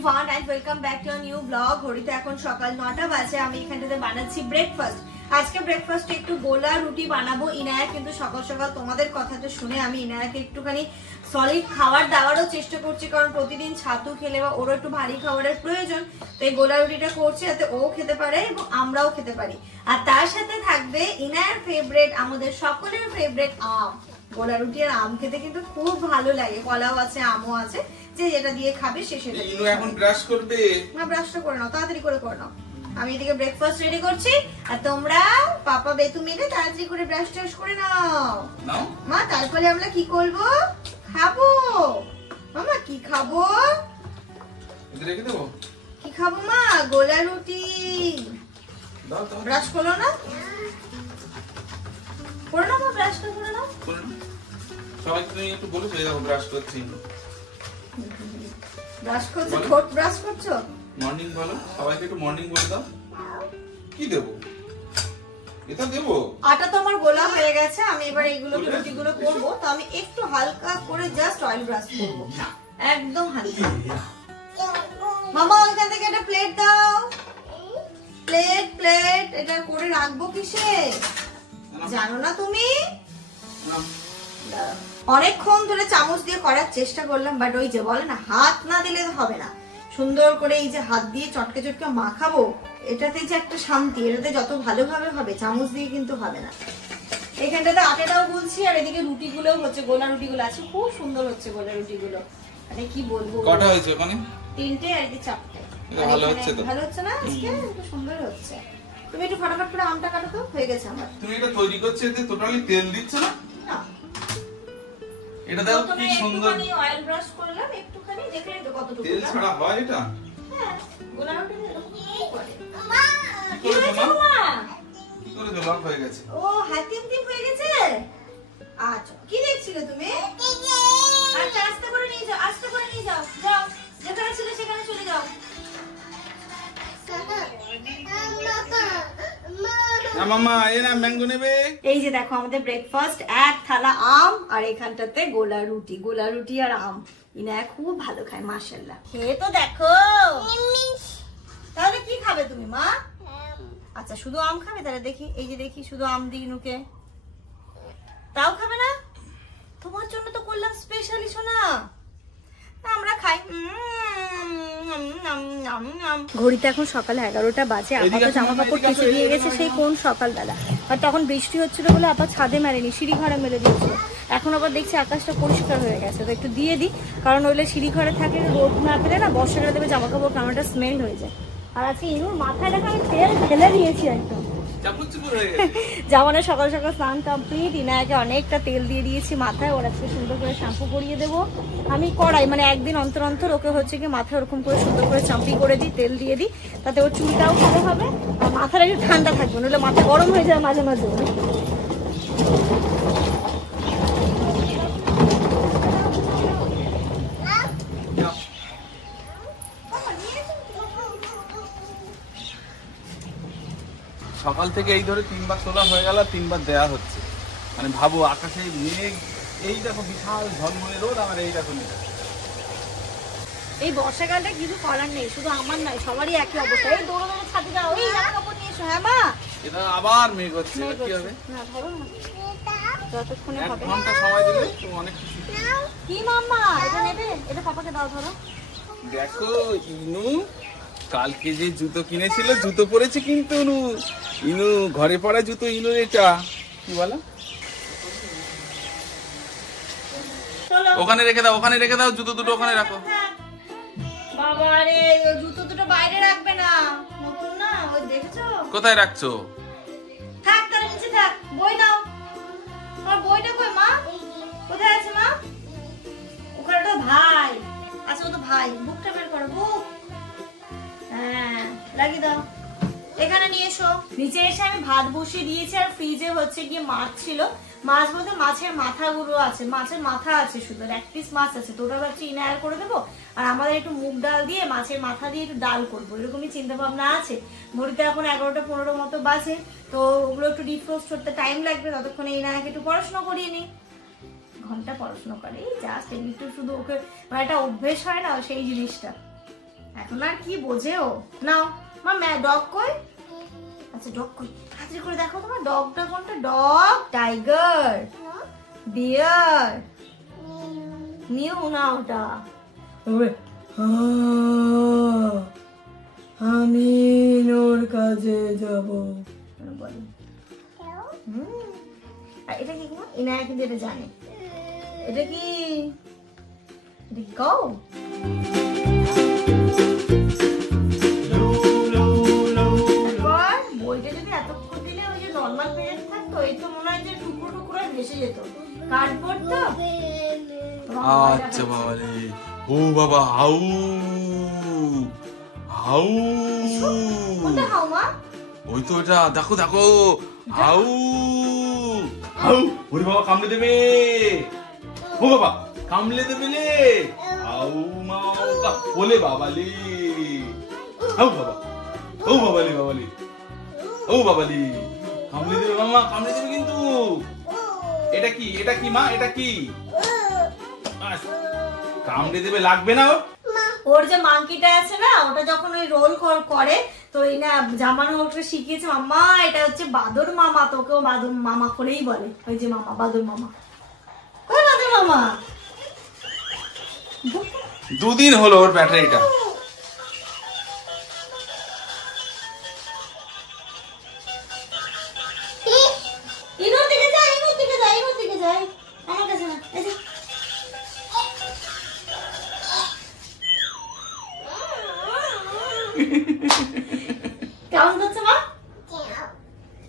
Everyone and welcome back to a new vlog. ঘড়িতে এখন সকাল 9টা বাজে। আমি এখানটাতে বানাচ্ছি ব্রেকফাস্ট। আজকে ব্রেকফাস্টে একটু গোলা রুটি বানাবো। ইনায়া কিন্তু সকাল সকাল তোমাদের কথাটা শুনে আমি ইনায়াকে একটুখানি সলিড খাবার দেওয়ারও চেষ্টা করছি, কারণ প্রতিদিন ছাতু খেলে বা ওরও একটু ভারী খাবারের প্রয়োজন। তো এই গোলা রুটিটা করছি যাতে ও খেতে পারে এবং আমরাও খেতে পারি। আর তার সাথে থাকবে ইনায়ার ফেভারিট, আমাদের সকলের ফেভারিট আম। গোলা রুটি আর আম খেতে কিন্তু খুব ভালো লাগে। কলাও আছে, আমও আছে, যে যেটা দিয়ে খাবে সে সেটা। ইনু এখন ব্রাশ করবে। না, ব্রাশটা করে নাও, তাড়াতাড়ি করে নাও। আমি এদিকে ব্রেকফাস্ট রেডি করছি আর তোমরা পাপা বেতু মিলে তাড়াতাড়ি করে ব্রাশ টাশ করে নাও। নাও মা, তারপরে আমরা কি করব? খাবো। মামা কি খাবো? এটা রেখে দেবো। কি খাবো মা? গোলা রুটি। দাও দাও। ব্রাশ করো না? করে নাও মা, ব্রাশটা করে নাও। করে নাও। সবাই তুমি একটু বলে এই দেখো ব্রাশ করছি। ব্রাশ করছো? ঠোঁট ব্রাশ করছো? মর্নিং বলো, সবাইকে একটু মর্নিং বলে দাও। কি দেবো? এটা দেবো। আটা তো আমার গোলা হয়ে গেছে। আমি এবার এইগুলোকে রুটিগুলো করব। তো আমি একটু হালকা করে জাস্ট অয়েল ব্রাশ করব, একদম হালকা। মামা ওইখান থেকে একটা প্লেট দাও। প্লেট প্লেট এটা করে রাখবো কিসে জানো না তুমি? অনেকক্ষণ ধরে চামচ দিয়ে করার চেষ্টা করলাম, বাট ওই যে বলে না, হাত না দিলে হবে না। সুন্দর করে এই যে হাত দিয়ে চটকে চটকে মাখাবো, এটাতে যে একটা শান্তি, এটাতে যত ভালোভাবে হবে, চামচ দিয়ে কিন্তু হবে না। এখানটাতে আটাটাও গুলছি আর এদিকে রুটিগুলো হচ্ছে, গোলা রুটিগুলো আছে, খুব সুন্দর হচ্ছে গোলা রুটিগুলো। আরে কি বলবো, কটা হয়েছে ওখানে? 3টে আর এদিকে 4টে। ভালো হচ্ছে তো? ভালো হচ্ছে না? আজকে খুব সুন্দর হচ্ছে। তুমি একটু ফটাফট করে আমটা কাটো তো, হয়ে গেছে আমার। তুমি এটা তৈরি করছো, এতে টোটালি তেল দিচ্ছ না? না, এটা দেখো কি সুন্দর। একটুখানি অয়েল ব্রাশ করলাম, একটুখানি দেখে নিতে কতটুকু। তেল ছাড়া হয় এটা? হ্যাঁ, গোলা রুটি এরকম করে। কি করেছো মা? মা, কি করেছো? লক হয়ে গেছে। ও হাতে টিপ হয়ে গেছে। আচ্ছা, কি দেখছিলে তুমি? আচ্ছা, আস্তে করে নিয়ে যাও, আস্তে করে নিয়ে যাও। যাও, যেখানে ছিলে সেখানে চলে যাও। না মামা, এই না ম্যাঙ্গো নেবে। এই যে দেখো আমাদের ব্রেকফাস্ট, এক থালা আম আর এখানটাতে গোলা রুটি। গোলা রুটি আর আম ইনায়া খুব ভালো খায়, মাশাআল্লাহ। খেয়ে তো দেখো। তাহলে কি খাবে তুমি মা? আচ্ছা, শুধু আম খাবে? তাহলে দেখি, এই যে দেখি, শুধু আম দিই ইনুকে। তাও খাবে না? তোমার জন্য তো করলাম স্পেশালি সোনা। আমরা খাই। ঘড়িতে এখন সকাল 11টা বাজে। আপাতত জামা কাপড় কেচে দিয়ে গেছে সেই কোন সকালবেলা, আর তখন বৃষ্টি হচ্ছিল বলে আপা ছাদে মেলেনি, সিঁড়ি ঘরে মেলে দিয়েছিল। এখন আবার দেখছি আকাশটা পরিষ্কার হয়ে গেছে, তো একটু দিয়ে দিই, কারণ ওইলে সিঁড়ি ঘরে থাকে, রোদ না পেলে না বর্ষাকালে দেবে জামা কাপড় কেমনটা স্মেল হয়ে যায়। আর আজকে ইনুর মাথায় দেখো আমি তেল ঢেলে দিয়েছি একদম। জামানে সকাল সকাল স্নান কমপ্লিট, ইনায়াকে অনেকটা তেল দিয়ে দিয়েছি মাথায়। ওর আজকে সুন্দর করে শ্যাম্পু করিয়ে দেবো। আমি করাই, মানে একদিন অন্তর অন্তর ওকে হচ্ছে কি মাথায় ওরকম করে সুন্দর করে চাম্পি করে দিই, তেল দিয়ে দিই, তাতে ওর চুলটাও ভালো হবে আর মাথাটা একটু ঠান্ডা থাকবে, নইলে মাথা গরম হয়ে যায় মাঝে মাঝে। সকাল থেকে এই ধরে 3বার তোলা হয়ে গেল, 3বার দেয়া হচ্ছে। মানে ভাবো, আকাশে মেঘ, এই দেখো বিশাল ঝলমলে রোদ, আমার এই দেখো নেই। এই বর্ষাকালটা কিছু করার নেই, শুধু আমার নয়, সবারই একই অবস্থা। এই দৌড়ে দৌড়ে ছাদে যাও, এই জামা কাপড় নিয়ে এসো। হ্যাঁ মা, এটা আবার মেঘ হচ্ছে, কি হবে? না ধরো না, যতক্ষণে 1 হবে। ঘন্টা সময় দিলে তো অনেক কিছু। কি মাম্মা, এটা নেবে? এটা পাপাকে দাও, ধরো। দেখো ইনু কালকে যে জুতো কিনেছিল, জুতো পরেছে কিন্তু ইনু ঘরে পড়া জুতো। ইনু এটা কি বলো? ওখানে রেখে দাও, ওখানে রেখে দাও, জুতো দুটো ওখানে রাখো। বাবা রে, ওই জুতো দুটো বাইরে রাখবে না, নতুন না, ওই দেখেছো? কোথায় রাখছো? থাক, তার নিচে থাক। বই নাও, তোমার বইটা কই মা? কোথায় আছে মা? ওখানে তো ভাই আচ্ছা, ও তো ভাই। বুকটা বের করো, বুক। হ্যাঁ, লাগিয়ে দাও। এখানে নিয়ে এসো। নিচে এসে আমি ভাত বসিয়ে দিয়েছি আর ফ্রিজে হচ্ছে গিয়ে মাছ ছিল। মাছ বলতে মাছের মাথাগুলো আছে, মাছের মাথা আছে, শুধু 1 পিস মাছ আছে। তো ওটা ভাবছি ইনায়ার করে দেবো, আর আমাদের একটু মুগ ডাল দিয়ে মাছের মাথা দিয়ে একটু ডাল করবো, এরকমই চিন্তা ভাবনা আছে। ঘড়িতে এখন 11টা 15 মতো বাজে, তো ওগুলো একটু ডিফ্রোস্ট করতে টাইম লাগবে, ততক্ষণে ইনায়াকে একটু পড়াশোনা করিয়ে নিই। ঘন্টা পড়াশোনা করে, এই জাস্ট একটু শুধু ওকে, মানে একটা অভ্যেস হয় না সেই জিনিসটা। এখন আর কি বোঝে ও। নাও মা ডগ কই? আচ্ছা ডগ কই, হাজির করে দেখো তোমার ডগটা কোনটা? ডগ, টাইগার, বিয়ার, নিউ না ওটা। আমি ওর কাছে যাব বলি। এটা কি গো? ইনায়া কিন্তু এটা জানে। এটা কি গো? বইটা যদি এতক্ষণ দিলে ওই যে নর্মাল পেজ থাকতো, এই তো মনে হয় যে টুকরো টুকরো ভেসে যেত। কার্ডবোর্ড তো। আচ্ছা বাবা রে, ও বাবা হাউ হাউ, কোনটা হাউ মা? ওই তো ওটা, দেখো দেখো, হাউ হাউ। ওরে বাবা কামড়ে দেবে, ও বাবা কামড়ে দেবে লে, হাউ মাউ বলে বাবা লে, হাউ বাবা, ও বাবা লে, বাবা লে, ও বাবা লে, কামড়ে দেবে মামা, কামড়ে দেবে কিন্তু। এটা কি, এটা কি মা, এটা কি? কামড়ে দেবে, লাগবে না ওর যে মাংকিটা আছে না, ওটা যখন ওই রোল করে তো এই না জামানো ওকে শিখিয়েছে মাম্মা এটা হচ্ছে বাদর মামা, তোকেও বাদর মামা করেই বলে। ওই যে মামা, বাদর মামা। কই বাদর মামা? 2 দিন হলো ওর ব্যাটারিটা। ইনোর দিকে যাই, ইনোর দিকে যাই, ইনোর দিকে যাই, আমার কাছে না। এই যে কেমন করছে মা?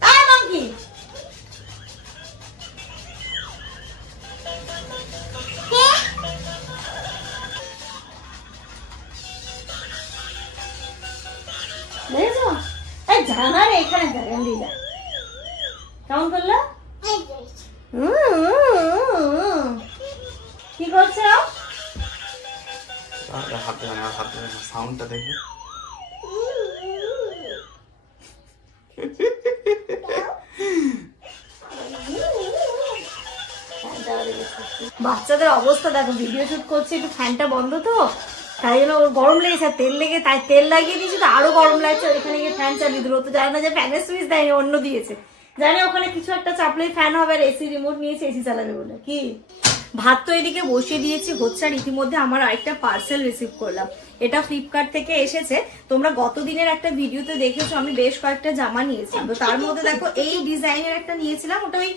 আয় মাংকি। দেখেছো? এই জানার এখানে গ্যারান্টি দেয়। কেমন করলো? কি করছে? হাতে সাউন্ডটা দেখবে। বাচ্চাদের অবস্থা দেখো, ভিডিও শুট করছে, একটু ফ্যানটা বন্ধ তো, তাই জন্য ওর গরম লেগেছে, তেল লেগে, তাই তেল লাগিয়ে দিয়েছি তো আরো গরম লাগছে। এখানে গিয়ে ফ্যান চালিয়ে দিল, তো জানে না যে ফ্যানের সুইচ দেয়নি, অন্য দিয়েছে। জানে ওখানে কিছু একটা চাপলেই ফ্যান হবে, আর এসি রিমোট নিয়েছে, এসি চালাবে বলে। কি ভাত তো এদিকে বসিয়ে দিয়েছি, হচ্ছে। আর ইতিমধ্যে আমার আরেকটা পার্সেল রিসিভ করলাম, এটা ফ্লিপকার্ট থেকে এসেছে। তোমরা গত দিনের একটা ভিডিওতে দেখেছো আমি বেশ কয়েকটা জামা নিয়েছিলাম, তো তার মধ্যে দেখো এই ডিজাইনের একটা নিয়েছিলাম, ওটা ওই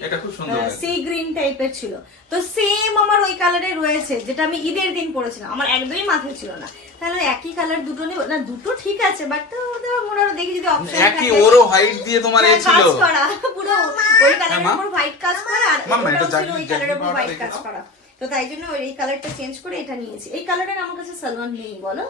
সি গ্রিন টাইপের ছিল। তো সেম আমার ওই কালারে রয়েছে, যেটা আমি ঈদের দিন পরেছিলাম, আমার একদমই মাথায় ছিল না। তাহলে একই কালার দুটো নেব না, দুটো ঠিক আছে, বাট মনে হয় দেখি যদি অপশন থাকে ওরও হোয়াইট দিয়ে তোমার এই ছিল কাজ করা, পুরো ওই কালারের উপর হোয়াইট কাজ করা, আর এটা ছিল ওই কালারের উপর হোয়াইট কাজ করা। তো তাই জন্য ওই কালারটা চেঞ্জ করে এটা নিয়েছি। এই কালারের আমার কাছে সালোয়ার নেই, বলো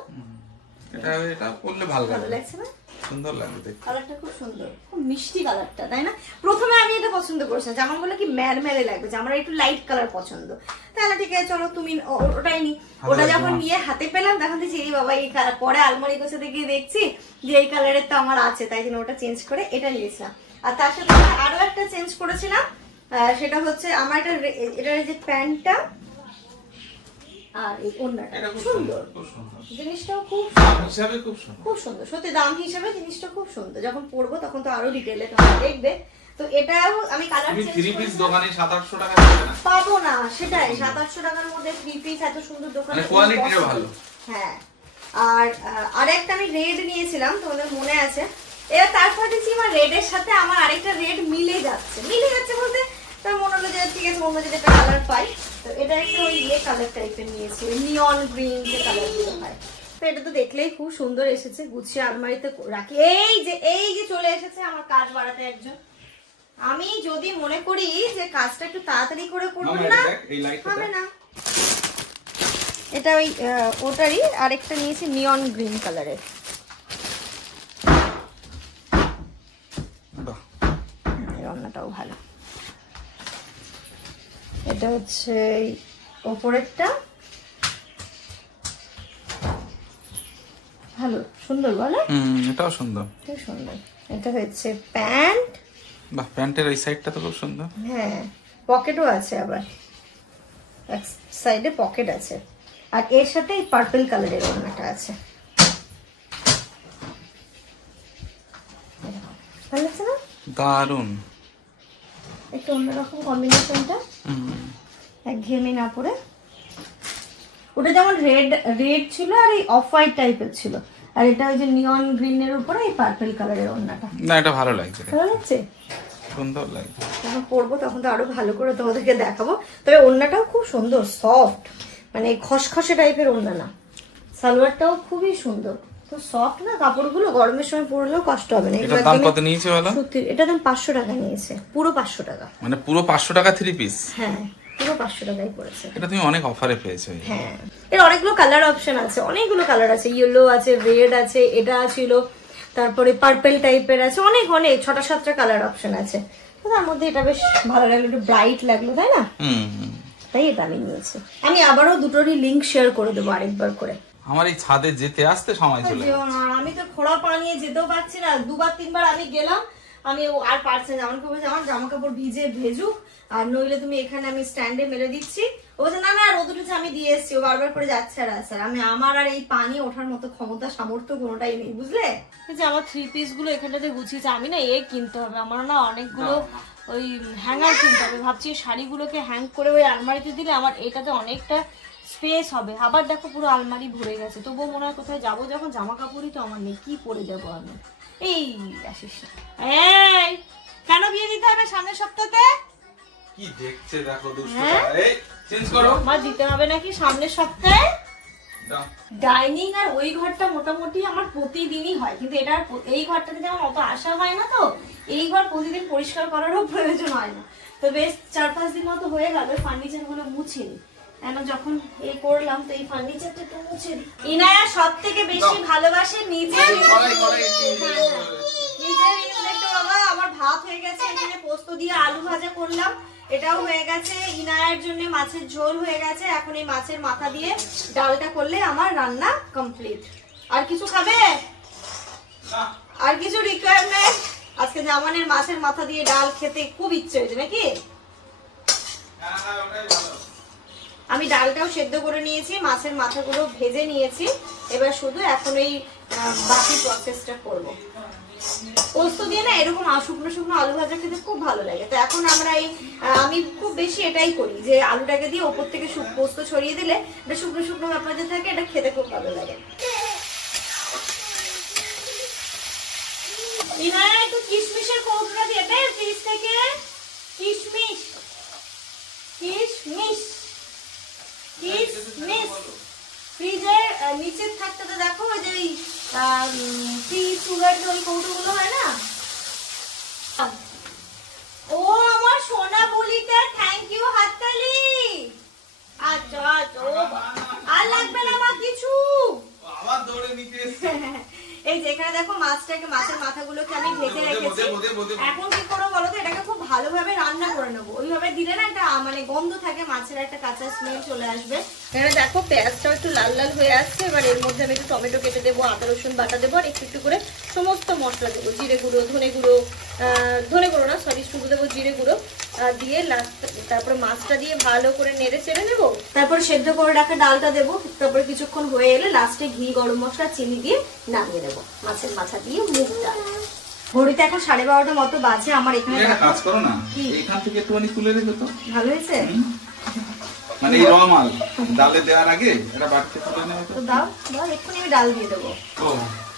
এটা পরলে ভালো লাগছে না? সুন্দর লাগবে দেখতে, কালারটা খুব সুন্দর, খুব মিষ্টি কালারটা, তাই না? প্রথমে আমি এটা পছন্দ করছিলাম, জামা গুলো কি ম্যারমেরে লাগবে, যে আমার একটু লাইট কালার পছন্দ। তাহলে ঠিক আছে চলো তুমি ওটাই নি। ওটা যখন নিয়ে হাতে পেলাম তখন দেখছি এই বাবা এই কালার, পরে আলমারি গোছাতে গিয়ে দেখছি যে এই কালারের তো আমার আছে, তাই জন্য ওটা চেঞ্জ করে এটা নিয়েছিলাম। আর তার সাথে আরো একটা চেঞ্জ করেছিলাম, সেটা হচ্ছে আমার এটার যে প্যান্টটা আর এই ওড়নাটা সুন্দর, জিনিসটাও খুব সুন্দর, সত্যি দাম হিসাবে জিনিসটা খুব সুন্দর। যখন পরবো তখন তো আরো ডিটেইলে তোমরা দেখবে। তো এটাও আমি কালার পাবো না, সেটাই 700-800 টাকার মধ্যে 3 পিস এত সুন্দর দোকানে, কোয়ালিটিটা ভালো। হ্যাঁ, আর আরেকটা আমি রেড নিয়েছিলাম, তোমাদের মনে আছে? এবার তারপর দেখছি আমার রেডের সাথে আমার আরেকটা রেড মিলে যাচ্ছে বলতে তার মনে হলো যে ঠিক আছে অন্য যদি একটা কালার পাই, তো এটা একটু ওই ইয়ে কালার টাইপের নিয়েছি, নিয়ন গ্রিন যে কালার গুলো হয়। তো এটা তো দেখলেই খুব সুন্দর এসেছে, গুছিয়ে আলমারিতে রাখি। এই যে চলে এসেছে আমার কাজ বাড়াতে একজন। আমি যদি মনে করি যে কাজটা একটু তাড়াতাড়ি করে করবো না, হবে না। এটা ওই ওটারই আরেকটা নিয়েছি নিয়ন গ্রিন কালারের। রান্নাটাও ভালো। এটা হচ্ছে ওপরেরটা ভালো, সুন্দর বলো? এটাও সুন্দর, খুব সুন্দর। এটা হচ্ছে প্যান্ট, বাহ প্যান্টের এই সাইডটা তো খুব সুন্দর। হ্যাঁ, পকেটও আছে, আবার এক সাইডে পকেট আছে। আর এর সাথে এই পার্পল কালারের ওড়নাটা আছে। ভালো লাগছে না? দারুন, একটু অন্যরকম কম্বিনেশনটা, একঘেয়েমি না পড়ে। ওটা যেমন রেড ছিল আর এই অফ হোয়াইট টাইপের ছিল, আর এটা ওই যে নিয়ন গ্রিনের উপরে এই পার্পল কালারের ওড়নাটা। না এটা ভালো লাগছে, ভালো লাগছে, সুন্দর লাগছে। যখন পরবো তখন তো আরো ভালো করে তোমাদেরকে দেখাবো। তবে ওড়নাটাও খুব সুন্দর, সফট, মানে খসখসে টাইপের ওড়না না। সালোয়ারটাও খুবই সুন্দর, তো সফট না, কাপড়গুলো গরমের সময় পরলেও কষ্ট হবে না। এটার দাম কত নিয়েছে বলো? সত্যি এটা দাম 500 টাকা নিয়েছে, পুরো 500 টাকা। মানে পুরো 500 টাকা 3 পিস? হ্যাঁ, পুরো 500 টাকাই পড়েছে। এটা তুমি অনেক অফারে পেয়েছো। হ্যাঁ, এর অনেকগুলো কালার অপশন আছে, অনেকগুলো কালার আছে, ইয়েলো আছে, রেড আছে, এটা ছিল, তারপরে পার্পল টাইপের আছে, অনেক অনেক 6টা-7টা কালার অপশন আছে। তো তার মধ্যে এটা বেশ ভালো লাগলো, একটু ব্রাইট লাগলো, তাই না? তাই এটা আমি নিয়েছি। আমি আবারও দুটোরই লিংক শেয়ার করে দেবো আরেকবার করে। আমার এই ছাদে যেতে আসতে সময় চলে যাচ্ছে। আমি তো খোলা পা নিয়ে যেতেও পারছি না, 2-3বার আমি গেলাম, আমি আর পারছি না। আমার জামা কাপড় ভেজুক, আর নইলে তুমি এখানে আমি স্ট্যান্ডে মেলে দিচ্ছি। ও বলছে না না রোদ উঠেছে, আমি দিয়ে এসছি। ও বারবার করে যাচ্ছে আর আসছে, আমার আর এই পানি ওঠার মতো ক্ষমতা সামর্থ্য কোনোটাই নেই, বুঝলে? যে আমার 3 পিস গুলো এখানটাতে গুছিয়েছে, আমি না কিনতে হবে, আমার না অনেকগুলো ওই হ্যাঙ্গার কিনতে হবে। ভাবছি শাড়িগুলোকে হ্যাং করে ওই আলমারিতে দিলে আমার এটাতে অনেকটা স্পেস হবে। আবার দেখো পুরো আলমারি ভরে গেছে, তবুও মনে হয় কোথায় যাবো যখন জামা কাপড়ই তো আমার নেই, কি পরে যাবো আমি? এই আসিস এই কেন বিয়ে দিতে হবে সামনের সপ্তাহে? কি দেখছে দেখো, এই চেঞ্জ করো। মা দিতে হবে নাকি সামনের সপ্তাহে? ডাইনিং আর ওই ঘরটা মোটামুটি আমার প্রতিদিনই হয়, কিন্তু এটা এই ঘরটাতে যেমন অত আসা হয় না, তো এই ঘর প্রতিদিন পরিষ্কার করারও প্রয়োজন হয় না। তো বেশ 4-5 দিন মতো হয়ে গেল ফার্নিচার গুলো মুছিনি, যখন এই করলাম তো এই ফার্নিচারটা একটু মুছে দিই। ইনায়া সব থেকে বেশি ভালোবাসে নিজের বাবা। আমার ভাত হয়ে গেছে, এখানে পোস্ত দিয়ে আলু ভাজা করলাম, এটাও হয়ে গেছে। ইনায়ার জন্য মাছের ঝোল হয়ে গেছে, এখন এই মাছের মাথা দিয়ে ডালটা করলে আমার রান্না কমপ্লিট। আর কিছু খাবে? আর কিছু রিকোয়ারমেন্ট? আজকে জামানের মাছের মাথা দিয়ে ডাল খেতে খুব ইচ্ছে হয়েছে নাকি? আমি ডালটাও সেদ্ধ করে নিয়েছি, মাছের মাথাগুলো ভেজে নিয়েছি, এবার শুধু এখন এই বাকি প্রসেসটা করব। পোস্ত দিয়ে না এরকম শুকনো শুকনো আলু ভাজা খেতে খুব ভালো লাগে। তো এখন আমি খুব বেশি এটাই করি যে আলুটাকে দিয়ে ওপর থেকে পোস্ত ছড়িয়ে দিলে এটা শুকনো শুকনো ব্যাপার যে থাকে, এটা খেতে খুব ভালো লাগে। একটু কিশমিশের কৌটোটা দিয়ে দে ফ্রিজ থেকে। কিশমিশ কিশমিশ কিশমিশ ফ্রিজের নিচের থাকতে দেখো, ওই যে ফ্রি সুগার ওই কৌটোগুলো হয় না। ও আমার সোনা বলিটা, থ্যাংক ইউ, হাততালি। আচ্ছা আচ্ছা, আর লাগবে না মা কিছু। আবার দৌড়ে নিতে এসে এই যে এখানে দেখো মাছের মাথাগুলোকে আমি ভেজে রেখেছি। এখন কি করবো বলো তো, এটাকে খুব ভালোভাবে রান্না করে নেবো। ওইভাবে দিলে না একটা মানে গন্ধ থাকে, মাছের একটা কাঁচা স্মেল চলে আসবে। এখানে দেখো পেঁয়াজটাও একটু লাল লাল হয়ে আসছে। এবার এর মধ্যে আমি একটু টমেটো কেটে দেবো, আদা রসুন বাটা দেবো, আর একটু একটু করে সমস্ত মশলা দেবো, জিরে গুঁড়ো, ধনে গুঁড়ো না সরি, শুধু দেবো জিরে গুঁড়ো দিয়ে তারপরে মাছটা দিয়ে ভালো করে নেড়ে চেড়ে নেবো। তারপর সেদ্ধ করে রাখা ডালটা দেবো, তারপরে কিছুক্ষণ হয়ে এলে লাস্টে ঘি, গরম মশলা, চিনি দিয়ে নামিয়ে দেবো মাছের মাথা দিয়ে মুগ ডাল। ঘড়িতে এখন 12:30 মতো বাজে। আমার এখানে কাজ করো না, এখান থেকে একটুখানি তুলে রেখো তো। ভালো হয়েছে? মানে এই রমাল ডালে দেওয়ার আগে এটা বাড়তে তুলে নেবে তো। দাও দাও, এক্ষুনি আমি ডাল দিয়ে দেবো।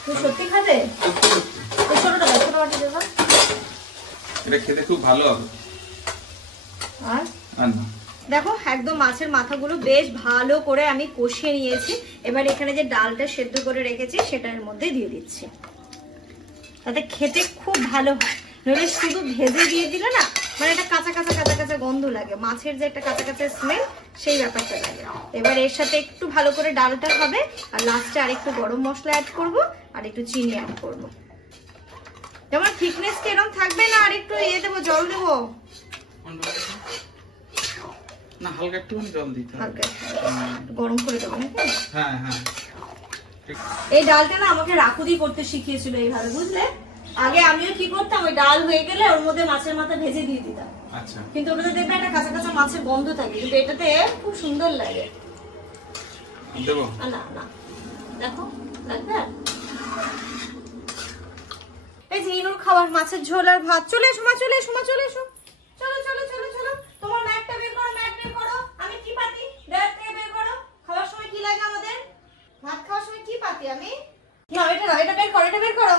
তুমি সত্যি খাবে? ছোট বাটি দেবো, এটা খেতে খুব ভালো হবে। আর দেখো একদম মাছের মাথাগুলো বেশ ভালো করে আমি কষিয়ে নিয়েছি। এবার এখানে যে ডালটা সেদ্ধ করে রেখেছি সেটার মধ্যে দিয়ে দিচ্ছি, তাতে খেতে খুব ভালো হয়। নইলে শুধু ভেজে দিয়ে দিলে না মানে একটা কাঁচা কাঁচা গন্ধ লাগে, মাছের যে একটা কাঁচা কাঁচা স্মেল সেই ব্যাপারটা লাগে। এবার এর সাথে একটু ভালো করে ডালটা হবে, আর লাস্টে আর একটু গরম মশলা অ্যাড করব, আর একটু চিনি অ্যাড করব। যেমন থিকনেস কি এরকম থাকবে না, আর একটু দেবো, জল দেবো না, হালকা একটু জল দিতে হবে, গরম করে দেবো নাকি? হ্যাঁ হ্যাঁ। এই ডালটা না আমাকে রাখুদি করতে শিখিয়েছিল এইভাবে, বুঝলে? আগে আমিও কি করতাম, ওই ডাল হয়ে গেলে ওর মধ্যে মাছের মাথা ভেজে দিয়ে দিতাম। আচ্ছা, কিন্তু ওটাতে দেখবে একটা কাঁচা কাঁচা মাছের গন্ধ থাকে, কিন্তু এটাতে খুব সুন্দর লাগে। দেবো না না, দেখো লাগবে। এই যে ইনুর খাবার, মাছের ঝোল আর ভাত। চলে এসো মা, চলে এসো মা, চলে এসো। চলো চলো চলো চলো, তোমার ম্যাটটা বের করো, ম্যাট বের করো। আমি কি পাতি ড্রায়ার থেকে বের করো। খাওয়ার সময় কি লাগে আমাদের? ভাত খাওয়ার সময় কি পাতি আমি? না এটা না, এটা বের করো, এটা বের করো,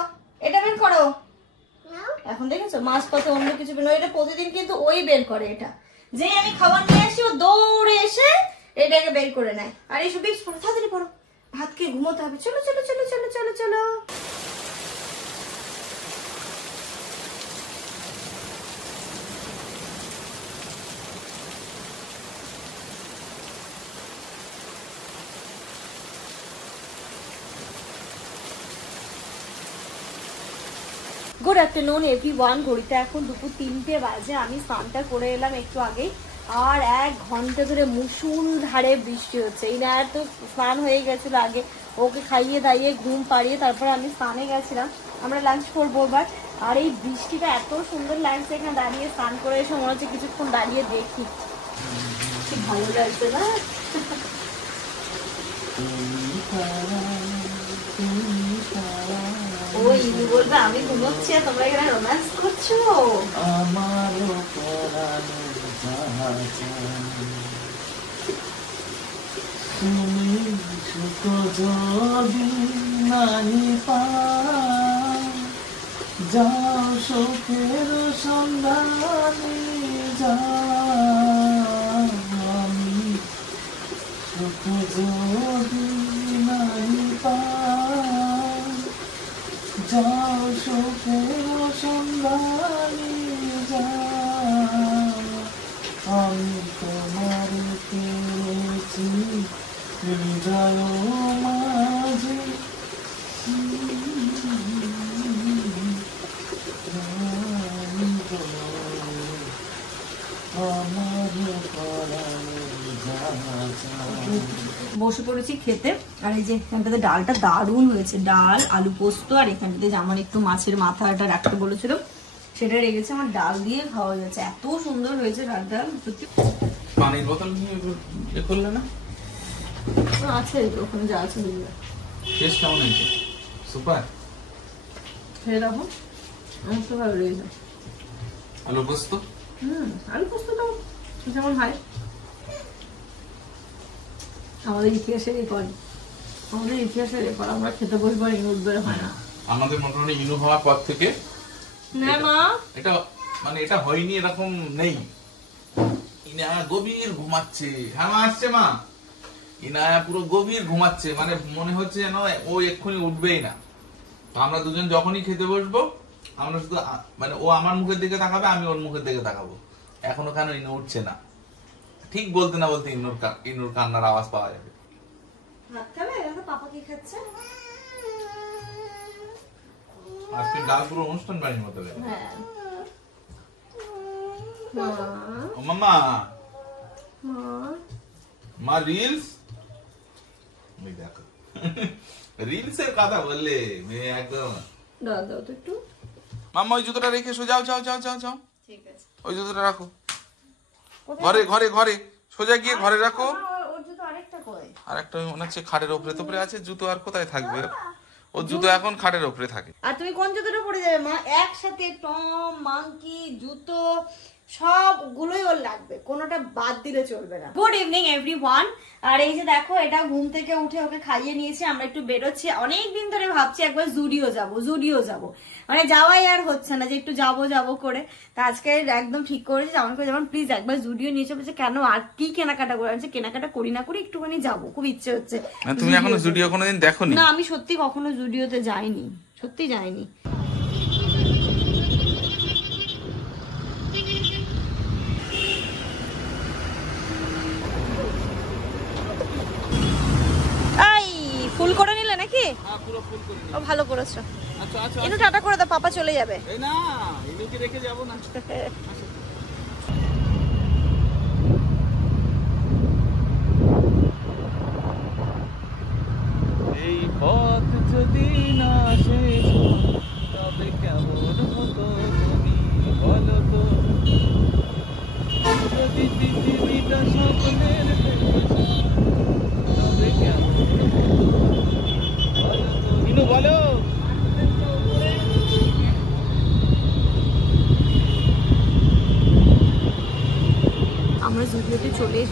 এটা বের করো। এখন দেখেছো মাছ পাতে অন্য কিছু বের, এটা প্রতিদিন কিন্তু ওই বের করে। এটা যে আমি খাবার নিয়ে আসি ও দৌড়ে এসে এটাকে বের করে নেয়। আর এইসব বিক্স পড়ো, তাড়াতাড়ি পড়ো, ভাত খেয়ে ঘুমোতে হবে। চলো চলো চলো চলো চলো চলো। Good afternoon everyone. ঘড়িতে এখন দুপুর 3টে বাজে। আমি স্নানটা করে এলাম একটু আগেই, আর 1 ঘন্টা ধরে মুষলধারে বৃষ্টি হচ্ছে। এই না তো স্নান হয়ে গেছিল আগে, ওকে খাইয়ে দাইয়ে ঘুম পাড়িয়ে তারপরে আমি স্নানে গেছিলাম। আমরা লাঞ্চ করবো এবার। আর এই বৃষ্টিটা এত সুন্দর লাগছে, এখানে দাঁড়িয়ে স্নান করে এসে মনে হচ্ছে কিছুক্ষণ দাঁড়িয়ে দেখি, কি ভালো লাগছে না? ওই বলবে আমি ঘুমোচ্ছি আর তোমরা এখানে রোম্যান্স করছো। আমারও তুমি সুখ যদি নাহি পাও, যাও সুখের সন্ধানে যাও। আমি সুখ যদি নাহি পাও, যাও সুখের সন্ধানে যাও। আমি তোমার পেয়েছি হৃদয় মাঝে, বসে পড়েছি খেতে। আর এই যে এখানটাতে ডালটা দারুণ হয়েছে, ডাল আলু পোস্ত। আর এখানটাতে যে আমার একটু মাছের মাথাটা রাখতে বলেছিল সেটা রেখেছে, আমার ডাল দিয়ে খাওয়া যাচ্ছে। এত সুন্দর হয়েছে ডালটা সত্যি। পানির বোতল নিয়ে এ করলে না? আছে ওখানে যা আছে টেস্ট কেমন হয়েছে? সুপার। খেয়ে দেখো, আমার তো ভালো লেগেছে। আলু পোস্ত? আলু পোস্ত তো যেমন হয় আমাদের ইতিহাসের রেকর্ড, আমাদের ইতিহাসের রেকর্ড। আমরা খেতে বসবো আর ইনুট বের হয় না। আমাদের মোটামুটি ইনু হওয়ার পর থেকে না মা, এটা মানে এটা হয়নি এরকম নেই। ইনায়া গভীর ঘুমাচ্ছে। হ্যাঁ মা আসছে মা। ইনায়া পুরো গভীর ঘুমাচ্ছে, মানে মনে হচ্ছে যেন ও এক্ষুনি উঠবেই না। তো আমরা দুজন যখনই খেতে বসবো আমরা শুধু মানে ও আমার মুখের দিকে তাকাবে, আমি ওর মুখের দিকে তাকাবো। এখনো কেন ইনু উঠছে না? ঠিক বলতে না বলতে ইনুর কান্নার আওয়াজ পাওয়া যাবে। ভাত খাবে? এখন পাপা কি খাচ্ছে? আজকে ডাল পুরো অনুষ্ঠান বাড়ির মতো লাগে। হ্যাঁ ও মামা, মা মা রিলস দেখো। রিলস এর কথা বললে মেয়ে একদম। দাও দাও তো একটু। মাম্মা ওই জুতোটা রেখে এসো, যাও যাও যাও যাও যাও। ঠিক আছে, ওই জুতোটা রাখো ঘরে ঘরে ঘরে, সোজা গিয়ে ঘরে রাখো। ওর জুতো আরেকটা কই? আর একটা মনে হচ্ছে খাটের উপরে তোপরে আছে। জুতো আর কোথায় থাকবে? ওর জুতো এখন খাটের উপরে থাকে। আর তুমি কোন জুতোটা পরে যাবে মা? একসাথে টম মাঙ্কি জুতো সবগুলোই ওর লাগবে, কোনোটা বাদ দিলে চলবে না। Good evening everyone. আর এই যে দেখো, এটা ঘুম থেকে উঠে ওকে খাইয়ে নিয়েছি, আমরা একটু বেরোচ্ছি। অনেকদিন ধরে ভাবছি একবার জুডিও যাব, মানে যাওয়াই আর হচ্ছে না যে একটু যাবো করে। তা আজকে একদম ঠিক করেছি আমাকে, যেমন প্লিজ একবার জুডিও নিয়ে চলেছে। কেন আর কি কেনাকাটা করে আনছে, কেনাকাটা করি না করি একটুখানি যাবো, খুব ইচ্ছে হচ্ছে। তুমি এখনো জুডিও কোনোদিন দেখোনি? না, আমি সত্যি কখনো জুডিওতে যাইনি, সত্যি যাইনি। ফুল করে নিলে নাকি? হ্যাঁ পুরো ফুল করে ও ভালো করেছো। আচ্ছা আচ্ছা একটু টাটা করে দাও, পাপা চলে যাবে। এই না, ইনুকে রেখে যাব না। এই পথ যদি না শেষ তবে কেমন হতো তুমি বলো তো? যদি পৃথিবীটা স্বপ্নের তবে কেমন হতো? ইনু বলো।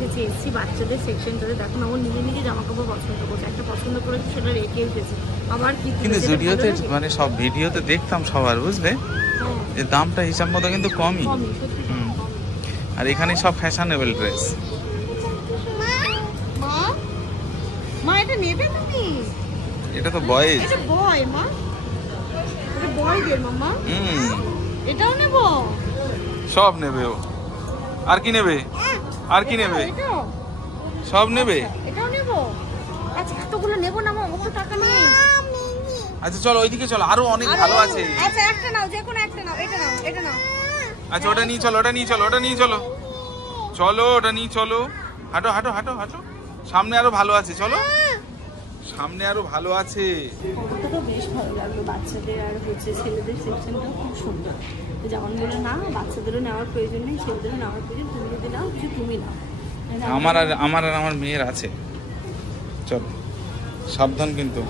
এসেছি বাচ্চাদের সেকশনটাতে। দেখুন ও নিজে নিজে জামা কাপড় পছন্দ করছে, একটা পছন্দ করেছে সেটা রেখে এসেছে। আমার কিন্তু জুডিওতে মানে সব ভিডিওতে দেখতাম সবার, বুঝলে যে দামটা হিসাব মতো কিন্তু কমই। হুম। আর এখানে সব ফ্যাশনেবল ড্রেস। মা এটা নেবে তুমি? এটা তো বয়েজ। এটা বয় মা, এটা বয়দের মামা। এটাও নেব? সব নেবে ও। আর কি নেবে? আর কি নেবে? এটাও সব নেবে। এটাও নেব। আচ্ছা এতগুলো নেব না মা, অত টাকা নেই। আচ্ছা চলো ওইদিকে চলো, আরো অনেক ভালো আছে। আচ্ছা একটা নাও, যে কোনো একটা নাও। এটা নাও, এটা নাও। আচ্ছা ওটা নিয়ে চলো, ওটা নিয়ে চলো, ওটা নিয়ে চলো, চলো ওটা নিয়ে চলো। হাঁটো হাঁটো হাঁটো হাঁটো, সামনে আরো ভালো আছে, চলো সামনে আরো ভালো আছে। ওটা তো বেশ ভালো লাগলো, বাচ্চাদের আর হচ্ছে ছেলেদের সেকশনটা খুব সুন্দর। যেমন বলে না বাচ্চাদেরও নেওয়ার প্রয়োজন নেই, ছেলেদেরও নেওয়ার প্রয়োজন, তুমি যদি নাও কিছু তুমি নাও। আমার মেয়ের আছে। চলো সাবধান কিন্তু।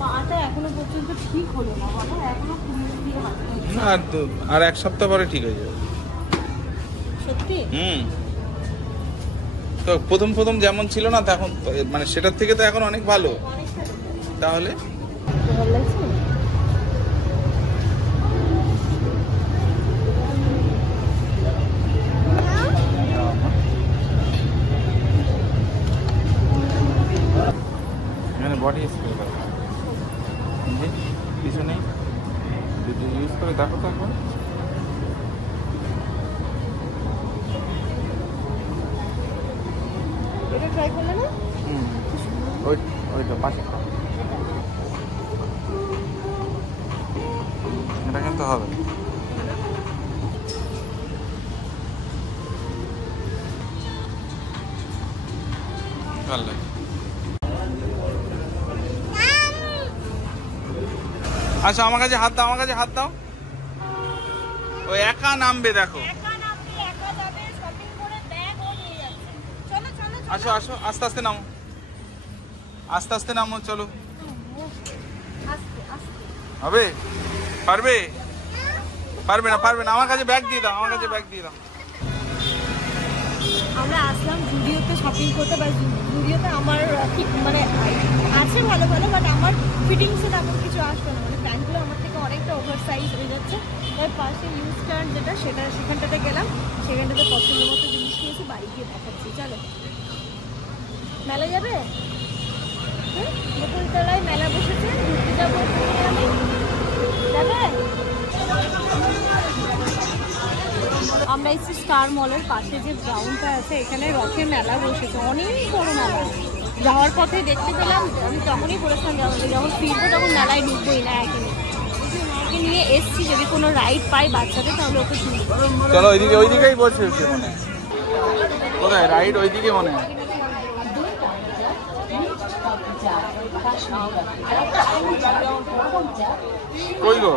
পাটা এখনো পর্যন্ত ঠিক হলো না বলো, এখনো দিয়ে হাঁটতে হচ্ছে। আর এক সপ্তাহ পরে ঠিক হয়ে যাবে। সত্যি? তো প্রথম যেমন ছিল না তখন, মানে সেটার থেকে তো এখন অনেক ভালো। তাহলে ভালো লাগছে? এখানে বডি স্প্রে করে কিছু নেই, ইউজ করে দেখো তো একবার। এটা ট্রাই করলে না? ওইটা পাশে এটা কিন্তু হবে। ভালো লাগে। আচ্ছা আমার কাছে হাত দাও, আমার কাছে হাত দাও। ওই একা নামবে দেখো। আসো আসো, আস্তে আস্তে নামো, আস্তে আস্তে নামো, চলো। হবে? পারবে? পারবে না, পারবে না। আমার কাছে ব্যাগ দিয়ে দাও, আমার কাছে ব্যাগ দিয়ে দাও। আমরা আসলাম জুডিওতে শপিং করতে, বা জুডিওতে আমার ঠিক মানে আছে ভালো ভালো, বাট আমার ফিটিংসে তেমন কিছু আসবে না। মানে প্যান্টগুলো আমার থেকে অনেকটা ওভার সাইজ হয়ে যাচ্ছে। ওই পাশে ইউজ টার্ন যেটা, সেখানটাতে গেলাম, সেখানটাতে পছন্দ মতো জিনিস নিয়েছি, বাড়ি গিয়ে দেখাচ্ছি। চলো মেলা যাবে? বকুলতলায় মেলা বসেছে, ঘুরতে যাবো আমি। যাবে? আমরা এসেছি স্টার মলের পাশে যে গ্রাউন্ডটা আছে, এখানে রথের মেলা বসেছে, অনেক বড় মেলা। যাওয়ার পথে দেখতে পেলাম, আমি তখনই বলেছিলাম যখন ফিরবো তখন মেলায় ঢুকবোই না। মাকে নিয়ে এসছি, যদি কোনো রাইড পাই বাচ্চাদের তাহলে ওকে শুনবো। চলো ওইদিকেই বসে মনে হয়। কোথায় রাইড? ওইদিকে মনে হয়। কই গো?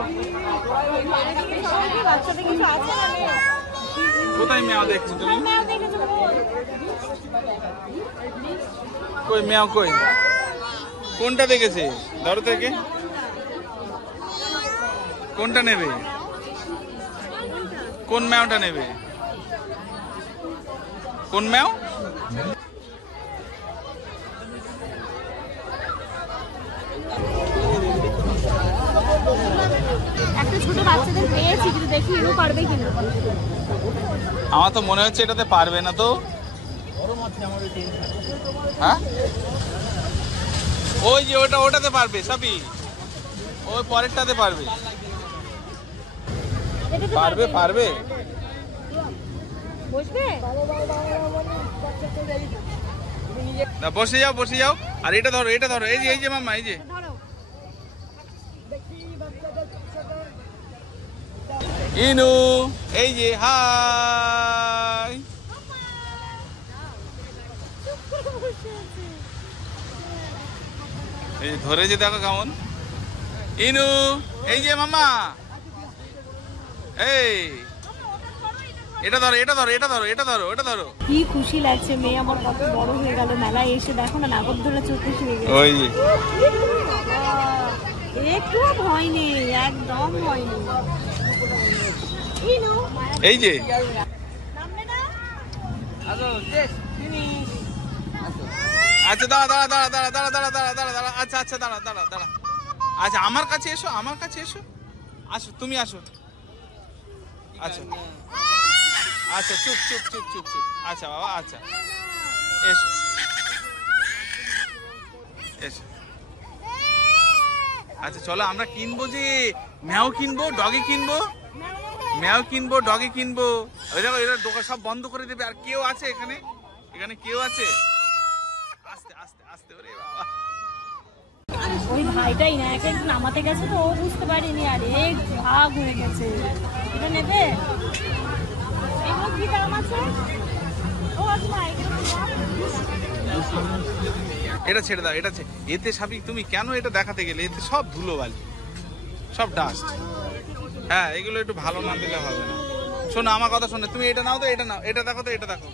বাচ্চাদের কিছু আছে না? কোথায় মেয়া দেখছো তুমি? কই মেয়া কই? কোনটা দেখেছে? ধরো থেকে কোনটা নেবে? কোন ম্যাওটা নেবে? কোন ম্যাও? একটা ছোট বাচ্চাদের পেয়েছি, কিন্তু দেখি এরও পারবে কিনা। আমার তো মনে হচ্ছে এটাতে পারবে না তো। হ্যাঁ ওই যে ওটাতে পারবে সবই, ওই পরেরটাতে পারবে। পারবে পারবে বসবে না, বসে যাও। আর এটা ধরো, এই যে মামা, এই যে ইনু, এই যে হাই। এই ধরে যে দেখো কেমন। ইনু, এই যে মামা, এই এটা ধরো। কি খুশি লাগছে, মেয়ে আমার কত বড় হয়ে গেল। মেলায় এসে দেখো না, নাগরদোলা চলতে শুরু হয়ে গেছে। ওই যে একটু ভয় নেই, একদম ভয় নেই। এই যে আচ্ছা দাঁড়া দাঁড়া দাঁড়া দাঁড়া দাঁড়া দাঁড়া দাঁড়া দাঁড়া দাঁড়া আচ্ছা আচ্ছা দাঁড়া দাঁড়া দাঁড়া আচ্ছা আমার কাছে এসো, আমার কাছে এসো, আসো তুমি আসো। আচ্ছা আচ্ছা চুপ চুপ চুপ চুপ চুপ আচ্ছা বাবা আচ্ছা এসো এসো। আচ্ছা চলো আমরা কিনবো যে ম্যাও কিনবো, ডগি কিনবো, ম্যাও কিনবো, ডগি কিনবো। ওই দেখো এরা দোকান সব বন্ধ করে দেবে। আর কেউ আছে এখানে? এখানে কেউ আছে? আস্তে আস্তে আস্তে ওরে বাবা। ওই ভাইটাই না একে নামাতে গেছে তো ও বুঝতে পারিনি আর এক ভাগ হয়ে গেছে। এটা নেবে? এগুলো কি দাম আছে? ও আজমা এটা ছেড়ে দাও, এটা এতে সাবি তুমি কেন এটা দেখাতে গেলে? এতে সব ধুলো বালি, সব ডাস্ট। হ্যাঁ এগুলো একটু ভালো না দিলে হবে না। শোনো আমার কথা শোনো, তুমি এটা নাও তো, এটা নাও, এটা দেখো তো, এটা দেখো।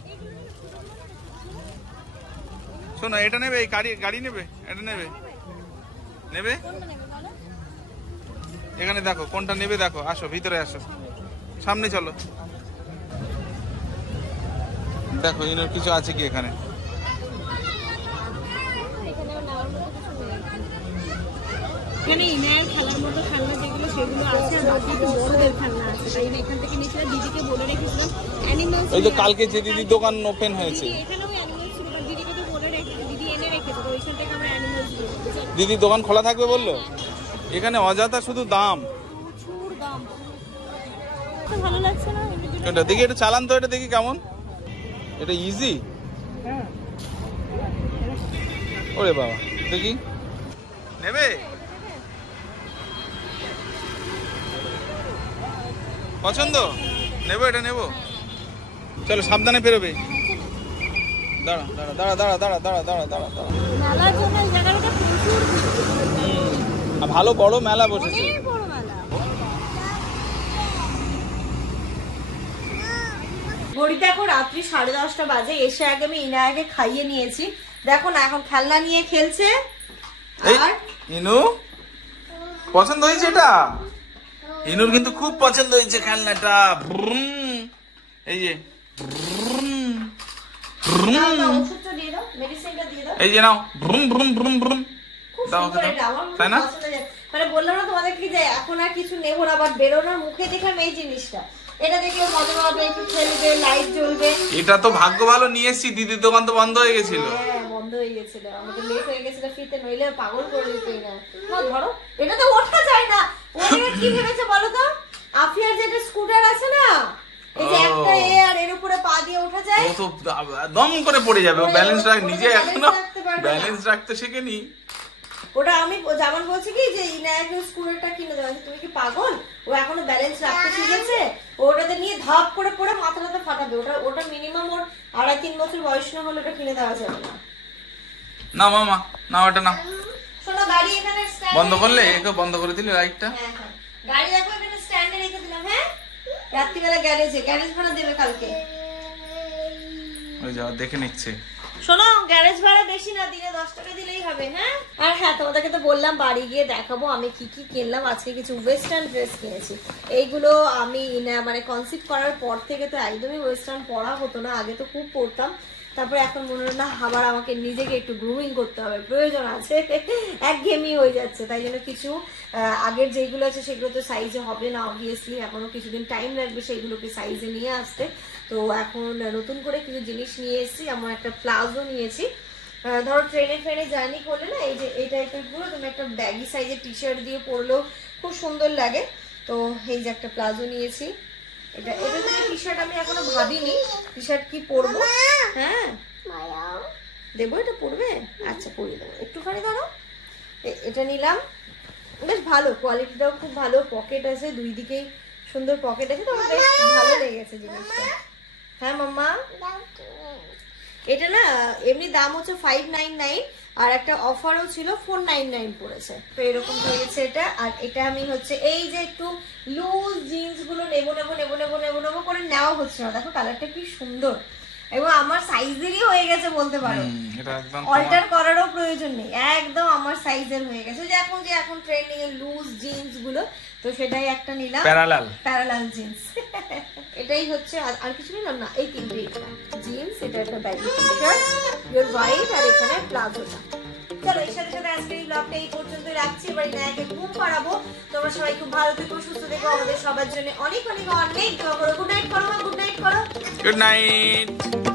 শোনো এটা নেবে, এই গাড়ি নেবে, এটা নেবে, নেবে এখানে দেখো কোনটা নেবে দেখো। আসো ভিতরে আসো, সামনে চলো, দেখো ইনার কিছু আছে কি এখানে। এখানে ইনায়ের খেলার মতো খেলনা যেগুলো সেগুলো আছে, আর বাকি একটু বড়দের খেলনা আছে। তাই এখান থেকে নিয়েছিলাম, দিদিকে বলে রেখেছিলাম অ্যানিমালস। ওই তো কালকে যে দিদির দোকান ওপেন হয়েছে, এখানেও অ্যানিমালস ছিল, দিদিকে তো বলে রেখেছি, দিদি এনে রেখেছে, তো ওইখান থেকে আমরা অ্যানিমালস নিয়ে দিদির দোকান খোলা থাকবে বললো। এখানে অযথা শুধু দাম, প্রচুর দাম। তো ভালো লাগছে না এটা দেখি, এটা চালান তো, এটা দেখি কেমন। এটা ইজি। ওরে বাবা দেখি, নেবে? পছন্দ? নেবো, এটা নেবো। চলো সাবধানে বেরোবে। দাঁড়া দাঁড়া দাঁড়া দাঁড়া দাঁড়া দাঁড়া দাঁড়া দাঁড়া দাঁড়া। মেলার জন্য এই জায়গাটা প্রচুর আর ভালো বড় মেলা বসেছে। অনেক বড় মেলা। ঘড়িতে এখন রাত্রি 10:30 বাজে। এসে আগে আমি ইনায়াকে খাইয়ে নিয়েছি। দেখো না এখন খেলনা নিয়ে খেলছে। আর ইনু পছন্দ হয়েছে এটা? ইনুর কিন্তু খুব পছন্দ হয়েছে খেলনাটা। এই যে ওষুধটা দিয়ে দাও, মেডিসিনটা দিয়ে দাও। এই যে নাও, ব্রুম ব্রুম ব্রুম ব্রুম দাও, তাই না? মানে বললাম না তোমাদের কি যে এখন আর কিছু নেবো না, বাট বেরোনোর মুখে দেখলাম এই জিনিসটা, এটা দেখলে মজা পাবে, একটু খেলবে, লাইট জ্বলবে। এটা তো ভাগ্য ভালো নিয়ে এসছি, দিদির দোকান তো বন্ধ হয়ে গেছিল। হ্যাঁ বন্ধ হয়ে গেছিল, আমাদের লেট হয়ে গেছিল ফিরতে, নইলে পাগল করে দিত না। না ধরো, এটা তো ওঠা যায় না। ওরা কি ভেবেছে বলো তো, আফিয়ার যেটা স্কুটার আছে না, এই যে একটা আর এর উপরে পা দিয়ে ওঠা যায়, ও তো দম করে পড়ে যাবে। ও ব্যালেন্স নিজে এখনো ব্যালেন্স রাখতে শেখেনি। ওটা আমি যেমন বলছি কি যে ইনায়াকে স্কুটারটা কিনে দেওয়া, তুমি কি পাগল? ও এখনো ব্যালেন্স রাখতে শিখেছে, ওটাতে নিয়ে ধাপ করে পড়ে মাথাটা ফাটাবে। ওটা মিনিমাম ওর 2.5-3 বছর বয়স না হলে ওটা কিনে দেওয়া যাবে না। না মামা, না ওটা না। শোনো গাড়ি এখানে বন্ধ করলে, একে বন্ধ করে দিলে লাইটটা। হ্যাঁ হ্যাঁ, গাড়ি দেখো এখানে স্ট্যান্ডে রেখে দিলাম। হ্যাঁ রাত্রিবেলা গ্যারেজ ভাড়া দেবে কালকে। ওই যাও দেখে নিচ্ছে। শোনো গ্যারেজ ভাড়া বেশি না, দিলে 10 টাকা দিলেই হবে। হ্যাঁ আর হ্যাঁ তোমাদেরকে তো বললাম বাড়ি গিয়ে দেখাবো আমি কি কি কিনলাম। আজকে কিছু ওয়েস্টার্ন ড্রেস কিনেছি। এইগুলো আমি মানে কনসিভ করার পর থেকে তো একদমই ওয়েস্টার্ন পরা হতো না, আগে তো খুব পরতাম। তারপরে এখন মনে হলো না, আবার আমাকে নিজেকে একটু গ্রুমিং করতে হবে, প্রয়োজন আছে, একঘেয়েমি হয়ে যাচ্ছে। তাই জন্য কিছু আগের যেগুলো আছে সেগুলো তো সাইজে হবে না অবভিয়াসলি, এখনো কিছুদিন টাইম লাগবে সেইগুলোকে সাইজে নিয়ে আসতে। তো এখন নতুন করে কিছু জিনিস নিয়ে এসেছি। আমার একটা প্লাজো নিয়েছি। ধরো ট্রেনে জার্নি করলে না, এই যে এই টাইপের গুলো তুমি একটা ব্যাগি সাইজের টি শার্ট দিয়ে পরলেও খুব সুন্দর লাগে। তো এই যে একটা প্লাজো নিয়েছি। এটা থেকে টি শার্ট আমি এখনো ভাবিনি টি শার্ট কি পরবো। হ্যাঁ দেবো, এটা পরবে? আচ্ছা পরিয়ে দেবো, একটুখানি ধরো। এটা নিলাম, বেশ ভালো, কোয়ালিটিটাও খুব ভালো, পকেট আছে, দুই দিকেই সুন্দর পকেট আছে, তো বেশ ভালো লেগেছে জিনিসটা। হ্যাঁ মাম্মা, এটা না এমনি দাম হচ্ছে 599, আর একটা অফারও ছিল 499 পড়েছে। তো এরকম হয়েছে এটা। আর এটা আমি হচ্ছে এই যে একটু লুজ জিন্স গুলো নেবো করে নেওয়া হচ্ছে না। দেখো কালারটা কি সুন্দর, এবং আমার সাইজেরই হয়ে গেছে বলতে পারো, অল্টার করারও প্রয়োজন নেই, একদম আমার সাইজের হয়ে গেছে। যে এখন ট্রেন্ডিং এর লুজ জিন্স গুলো, তো সেটাই একটা নিলাম, প্যারালাল জিন্স। এটাই হচ্ছে, আর কিছু নিলাম না, এই তিনটে জিন্স, এটা একটা ব্যাগি টি-শার্ট, ইয়োর হোয়াইট, আর এখানে প্লাজোটা। চলো এর সাথে সাথে আজকে এই ব্লগটা এই পর্যন্ত রাখছি। এবার নায়কে ঘুম পাড়াবো। তোমরা সবাই খুব ভালো থেকো, সুস্থ থেকো, আমাদের সবার জন্য অনেক অনেক অনেক দোয়া করো। গুড নাইট করো মা, গুড নাইট করো। Good night.